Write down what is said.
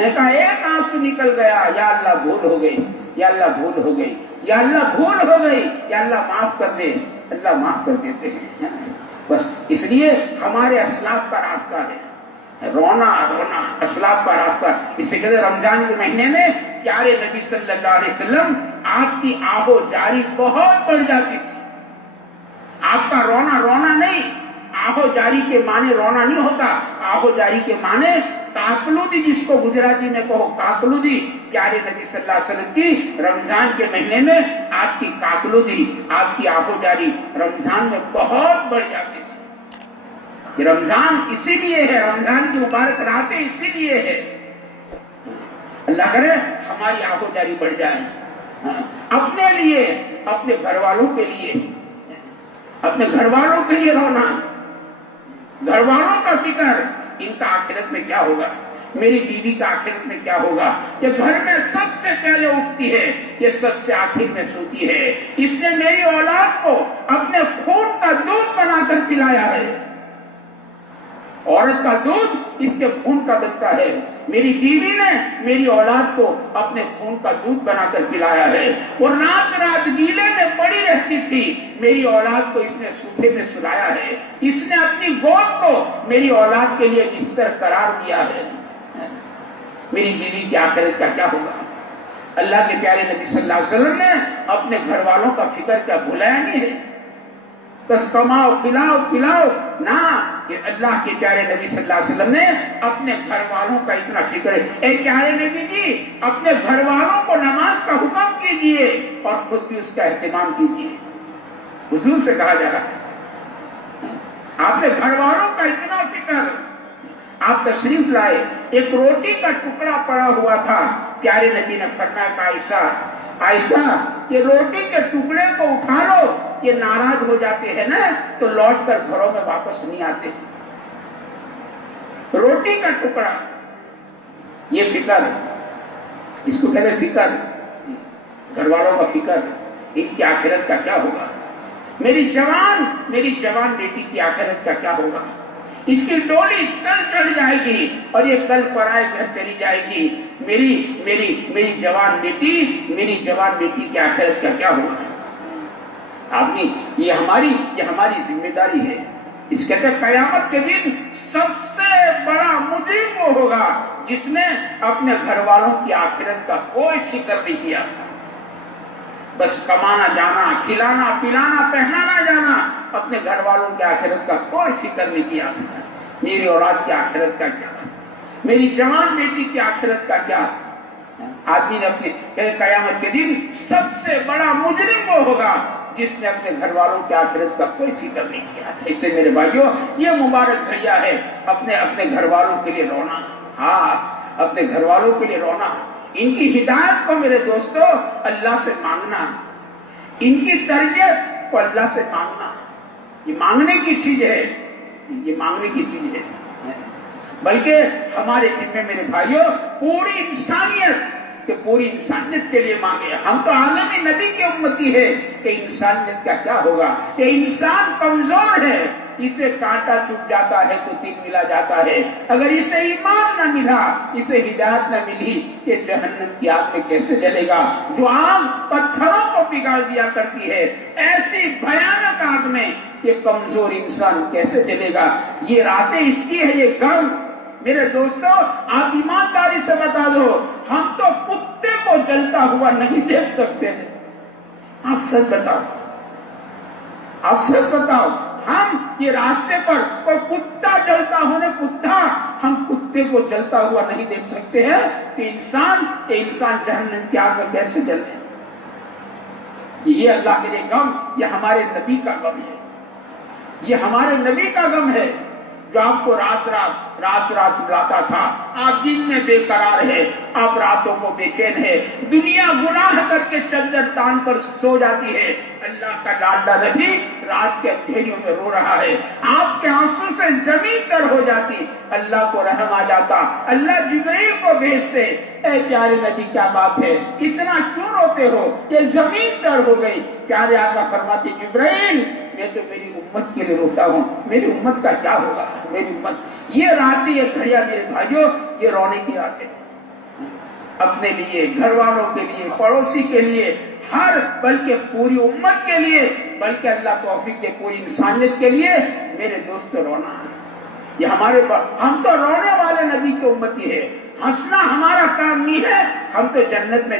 میں نے کہا ایک آنسو نکل گیا، یا اللہ بھول ہو گئی، یا اللہ بھول ہو گئی، یا اللہ بھول ہو گئی، یا اللہ معاف کر دے۔ اللہ معاف کر دیتے ہیں۔ بس اس لیے ہمارے اسلاف کا راستہ ہے رونا، رونا اسلاف کا راستہ۔ اس لیے رمضان کے مہینے میں پیارے نبی صلی اللہ علیہ وسلم آپ کی آہو جاری بہت بڑھ جاتی تھی۔ آپ کا رونا رونا نہیں، آہو جاری کے معنی رونا نہیں ہوتا، آہو جاری کے معنی کاکلودی، جس کو گجراتی میں کہو کاکلودی۔ پیارے نبی صلی اللہ علیہ وسلم کی رمضان کے مہینے میں آپ کی کاکلودی، آپ کی آہو جاری رمضان میں بہت بڑھ جاتی تھی۔ رمضان اسی لیے ہے، رمضان کی مبارک راتیں اسی لیے ہے۔ اللہ کرے ہماری آہو جاری بڑھ جائے، اپنے لیے، اپنے گھر والوں کے لیے، اپنے گھر والوں کے لیے رونا، گھر والوں کا فکر، ان کا آخرت میں کیا ہوگا، میری بیوی کا آخرت میں کیا ہوگا۔ یہ گھر میں سب سے پہلے اٹھتی ہے، یہ سب سے آخر میں سوتی ہے، اس نے میری اولاد کو اپنے خون کا دودھ بنا کر پلایا ہے۔ عورت کا دودھ اس کے خون کا بنتا ہے، میری بیوی نے میری اولاد کو اپنے خون کا دودھ بنا کر پلایا ہے۔ اور رات رات گیلے میں پڑی رہتی تھی، میری اولاد کو اس نے صوفے میں سلایا ہے، اس نے اپنی گود کو میری اولاد کے لیے بستر قرار دیا ہے۔ میری بیوی کی آخرت کا کیا ہوگا۔ اللہ کے پیارے نبی صلی اللہ علیہ وسلم نے اپنے گھر والوں کا فکر کیا بھلایا نہیں ہے؟ بس کماؤ کھلاؤ پلاؤ نہ، کہ اللہ کے پیارے نبی صلی اللہ علیہ وسلم نے اپنے گھر والوں کا اتنا فکر ہے۔ اے پیارے نبی جی، اپنے گھر والوں کو نماز کا حکم کیجئے اور خود بھی اس کا اہتمام کیجئے۔ حضور سے کہا جا رہا ہے آپ نے گھر والوں کا اتنا فکر۔ آپ تشریف لائے، ایک روٹی کا ٹکڑا پڑا ہوا تھا، پیارے نبی نے فرمایا کہ عائشہ، عائشہ یہ روٹی کے ٹکڑے کو اٹھا لو، یہ ناراض ہو جاتے ہیں نا تو لوٹ کر گھروں میں واپس نہیں آتے۔ روٹی کا ٹکڑا، یہ فکر، اس کو کہتے فکر، گھر والوں کا فکر، ان کی آخرت کا کیا ہوگا، میری جوان بیٹی کی آخرت کا کیا ہوگا۔ اس کی ڈولی کل چڑھ جائے گی اور یہ کل پرائے گھر چلی جائے گی، میری جوان بیٹی کی آخرت کا کیا ہوگا۔ آپ نے یہ ہماری ذمہ داری ہے۔ اس کہتے قیامت کے دن سب سے بڑا مجرم وہ ہوگا جس نے اپنے گھر والوں کی آخرت کا کوئی فکر نہیں کیا تھا۔ بس کمانا جانا، کھلانا پلانا پہنانا جانا، اپنے گھر والوں کی آخرت کا کوئی فکر نہیں کیا تھا۔ میری اولاد کی آخرت کا کیا، میری جوان بیٹی کی آخرت کا کیا۔ آدمی نے اپنے قیامت کے دن سب سے بڑا مجرم وہ ہوگا جس نے اپنے گھر والوں کی آخرت کا کوئی فکر نہیں کیا تھا۔ اس سے میرے بھائیوں یہ مبارک گھڑیاں ہے اپنے گھر والوں کے لیے رونا، ہاں اپنے گھر والوں کے لیے رونا، ان کی ہدایت کو میرے دوستو اللہ سے مانگنا، ان کی تربیت کو اللہ سے مانگنا، یہ مانگنے کی چیز ہے، یہ مانگنے کی چیز ہے، بلکہ ہمارے ذمہ میرے بھائیوں پوری انسانیت کے لیے مانگے۔ ہم تو عالمی نبی کی امتی ہے کہ انسانیت کا کیا ہوگا، کہ انسان کمزور ہے، اسے کانٹا چپ جاتا ہے تو تیر ملا جاتا ہے، اگر اسے ایمان نہ ملا، اسے ہدایت نہ ملی، یہ جہنم کی آگ میں کیسے جلے گا۔ جو آگ پتھروں کو پگھال دیا کرتی ہے، ایسی بھیانک آگ میں یہ کمزور انسان کیسے جلے گا۔ یہ راتیں اس کی ہے، یہ غم۔ میرے دوستو آپ ایمانداری سے بتا دو، ہم تو کتے کو جلتا ہوا نہیں دیکھ سکتے ہیں۔ آپ سچ بتاؤ، ہم یہ راستے پر کوئی کتا جلتا ہونے ہم کتے کو جلتا ہوا نہیں دیکھ سکتے ہیں کہ انسان جہنم کی آگ میں کیسے جلے۔ یہ اللہ کے لیے غم، یہ ہمارے نبی کا غم ہے، یہ ہمارے نبی کا غم ہے جو آپ کو رات بلاتا تھا۔ آپ دن میں بے قرار ہے، آپ راتوں کو بے چین ہے، دنیا گناہ کر کے چادر تان کر سو جاتی ہے، اللہ کا لاڈلا نبی رات کے اندھیریوں میں رو رہا ہے، آپ کے آنسو سے زمین تر ہو جاتی، اللہ کو رحم آ جاتا، اللہ جبرائیل کو بھیجتے، اے پیارے نبی کیا بات ہے، اتنا کیوں روتے ہو، یہ زمین تر ہو گئی۔ پیارے آقا فرماتے جبرائیل میں تو میری امت کے لیے روتا ہوں، میری امت کا کیا ہوگا، میری امت۔ یہ راتیں، یہ گھڑیاں میرے بھائیوں، یہ رونے کی راتیں، اپنے لیے، گھر والوں کے لیے، پڑوسی کے لیے، ہر بلکہ پوری امت کے لیے، بلکہ اللہ توفیق کے پوری انسانیت کے لیے میرے دوست رونا ہے۔ یہ ہم تو رونے والے نبی کی امتی ہے، ہنسنا ہمارا کام نہیں ہے، ہم تو جنت میں